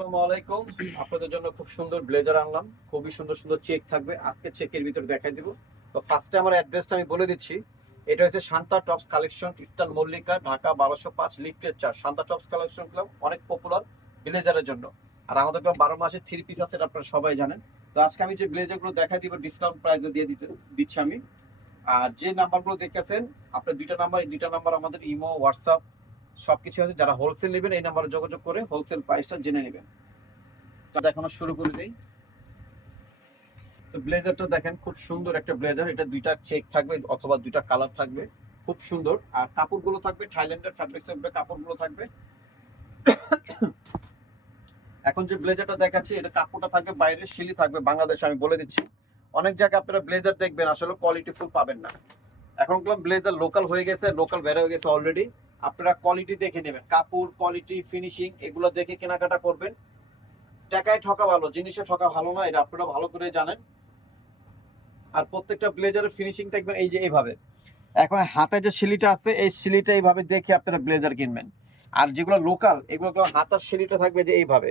আসসালামু আলাইকুম। আপনাদের জন্য খুব সুন্দর ব্লেজার আনলাম। খুবই সুন্দর সুন্দর চেক থাকবে। আজকে চেকের ভিতরে দেখাই দিব। তো ফার্স্টে আমার অ্যাড্রেসটা আমি বলে দিচ্ছি। এটা হচ্ছে Shanta tops collection, eastern Mallika, Dhaka 1205 লিফটের 4। শান্তা টপস কালেকশন ক্লাব অনেক পপুলার ব্লেজারের জন্য। আর আমাদের ক্লাব 12 মাসে 3 পিস আছে, এটা আপনারা সবাই জানেন। তো আজকে আমি যে ব্লেজারগুলো দেখাই দিব ডিসকাউন্ট প্রাইসে দিচ্ছি আমি। আর যে নাম্বারগুলো দেখেছেন আপনার দুইটা নাম্বার আমাদের ইমো, হোয়াটসঅ্যাপ সবকিছু আছে। যারা হোলসেল নেবেন এই নাম্বারে যোগাযোগ করে হোলসেল প্রাইসটা জেনে নেবেন। দেখানো শুরু করে দেই। তো ব্লেজারটা দেখেন, খুব সুন্দর একটা ব্লেজার। এটা দুইটা চেক থাকবে অথবা দুইটা কালার থাকবে, খুব সুন্দর। আর কাপড়গুলো থাকবে থাইল্যান্ডের ফ্যাব্রিক্সের কাপড়গুলো থাকবে। এখন যে ব্লেজারটা দেখাচ্ছি এটা কাপড়টা থাকবে বাইরে, শিলি থাকবে বাংলাদেশে। আমি বলে দিচ্ছি, অনেক জায়গায় আপনারা ব্লেজার দেখবেন আসলে কোয়ালিটি ফুল পাবেন না। এখন ব্লেজার লোকাল হয়ে গেছে, লোকাল বের হয়ে গেছে অলরেডি। আপনারা কোয়ালিটি দেখে নেবেন, কাপড় কোয়ালিটি, ফিনিশিং এগুলো দেখে কেনাকাটা করবেন। টাকায় ঠকা ভালো, জিনিসে ঠকা ভালো না, এটা আপনারা ভালো করে জানেন। আর প্রত্যেকটা ব্লেজারের ফিনিশিং দেখবেন এই যে এইভাবে। এখন হাতে যে শিলিটা আছে এই শিলিটা এইভাবে দেখে আপনারা ব্লেজার কিনবেন। আর যেগুলো লোকাল এগুলো হাতার শিলিটা থাকবে যে এইভাবে,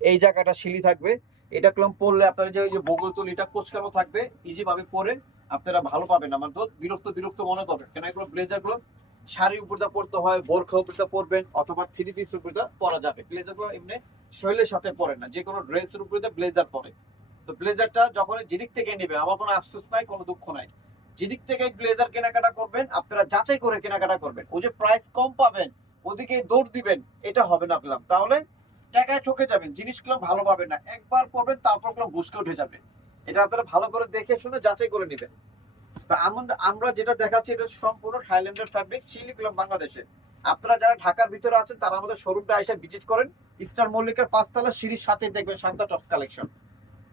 এই জায়গাটা শিলি থাকবে। এটা পরলে আপনার যে ওই যে বগল তুলিটা কোচকানো থাকবে, ইজি ভাবে পরে আপনারা ভালো পাবেন। আমার তো বিরক্ত বিরক্ত মনে করবেন, কেন এগুলো ব্লেজার গুলো শাড়ির উপর দিয়ে পরতে হয়, বোরখা উপর দিয়ে পরবেন অথবা 3 পিস উপর দিয়ে পরা যাবে। ব্লেজার গুলো এমনি শরীরের সাথে পরে না, যে কোনো ড্রেসের উপর দিয়ে ব্লেজার পরে। তো ব্লেজারটা যখন যেদিক থেকে নেবে আমার কোনো আফসোস নাই, কোনো দুঃখ নাই। যেদিক থেকে ব্লেজার কেনাকাটা করবেন আপনারা যাচাই করে কেনাকাটা করবেন। ওই যে প্রাইস কম পাবেন ওদিকে দৌড় দিবেন, এটা হবে না পেলাম, তাহলে টাকায় ঠকে যাবেন, জিনিসগুলো ভালো পাবেন না। একবার পড়বেন তারপর বুঝকে উঠে যাবে। এটা আপনারা ভালো করে দেখে শুনে যাচাই করে নেবেন। তো আমরা যেটা দেখাচ্ছি এটা সম্পূর্ণ থাইল্যান্ডের ফ্যাব্রিক, শিলিগুলাম বাংলাদেশে। আপনারা যারা ঢাকার ভিতরে আছেন তারা আমাদের শোরুমটা এসে ভিজিট করেন। ইস্টার্ন মল্লিকের 5 তলা সিঁড়ির সাথে দেখবেন শান্তা টপস কালেকশন।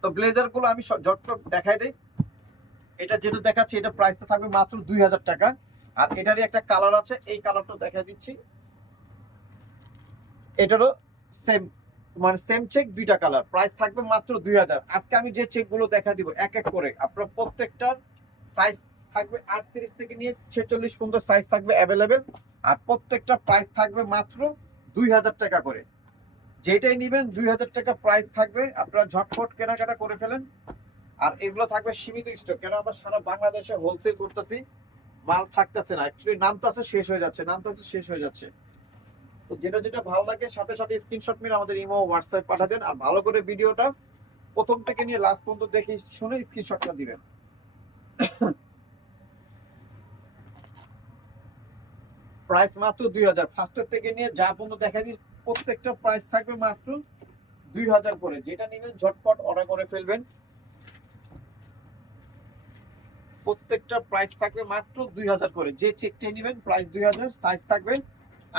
তো ব্লেজার গুলো আমি ঝটপট দেখাই দিই। এটা যেটা দেখাচ্ছি এটা প্রাইসটা থাকবে মাত্র 2000 টাকা। আর এটারই একটা কালার আছে, এই কালারটা দেখা দিচ্ছি। এটারও সেম, মানে সেম চেক, দুইটা কালার, প্রাইস থাকবে মাত্র 2000। আজকে আমি যে চেক গুলো দেখা দিব এক এক করে, আপনার প্রত্যেকটার সাইজ থাকবে 38 থেকে নিয়ে 46 পর্যন্ত সাইজ থাকবে অ্যাভেলেবেল। আর প্রত্যেকটা প্রাইস থাকবে মাত্র 2000 টাকা করে। যেটাই নেবেন 2000 টাকা প্রাইস থাকবে, আপনারা ঝটপট কেনাকাটা করে ফেলেন। আর এগুলো থাকবে সীমিত স্টক, কেন আমরা সারা বাংলাদেশে হোলসেল করতেছি, মাল থাকতেছে না। অ্যাকচুয়ালি নামতাছে শেষ হয়ে যাচ্ছে, নামতাছে শেষ হয়ে যাচ্ছে। তো যেটা যেটা ভালো লাগে সাথে সাথে স্ক্রিনশট মেরে আমাদের ইমো, হোয়াটসঅ্যাপ পাঠা দেন। আর ভালো করে ভিডিওটা প্রথম থেকে নিয়ে লাস্ট পর্যন্ত দেখে শুনে স্ক্রিনশটটা দিবেন। প্রাইস মাত্র 2000, ফার্স্টের থেকে নিয়ে যা পর্যন্ত দেখা দিই প্রত্যেকটা প্রাইস থাকবে মাত্র 2000 করে। যেটা নেবেন ঝটপট অর্ডার করে ফেলবেন। প্রত্যেকটা প্রাইস থাকবে মাত্র 2000 করে। যে চেকটা নেবেন প্রাইস 2000, সাইজ থাকবে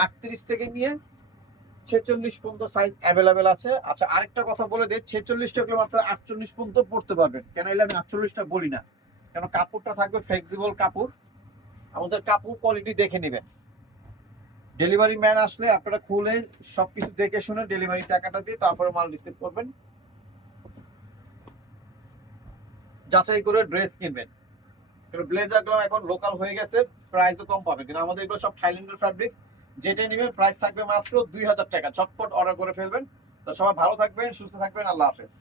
38 থেকে নিয়ে 46 পর্যন্ত সাইজ অ্যাভেলেবেল আছে। আচ্ছা আরেকটা কথা বলে দিই, 46টা গুলো মাত্র 48 পর্যন্ত পড়তে পারবেন। কেন এলে আমি 48টা বলি না, কেন কাপড়টা থাকবে ফ্লেক্সিবল কাপড়। আমাদের কাপড় কোয়ালিটি দেখে নেবেন। ডেলিভারি ম্যান আসলে আপনারা খুলে সবকিছু দেখে শুনে ডেলিভারি টাকাটা দিয়ে তারপরে মাল রিসিভ করবেন। যাচাই করে ড্রেস কিনবেন, কারণ ব্লেজার গুলো এখন লোকাল হয়ে গেছে, প্রাইসও কম পাবেন। কিন্তু আমাদের এগুলো সব থাইল্যান্ডের ফ্যাব্রিক্স। যেটাই নেবেন প্রাইস থাকবে মাত্র 2000 টাকা। চটপট অর্ডার করে ফেলবেন। তো সবাই ভালো থাকবেন, সুস্থ থাকবেন, আল্লাহ হাফেজ।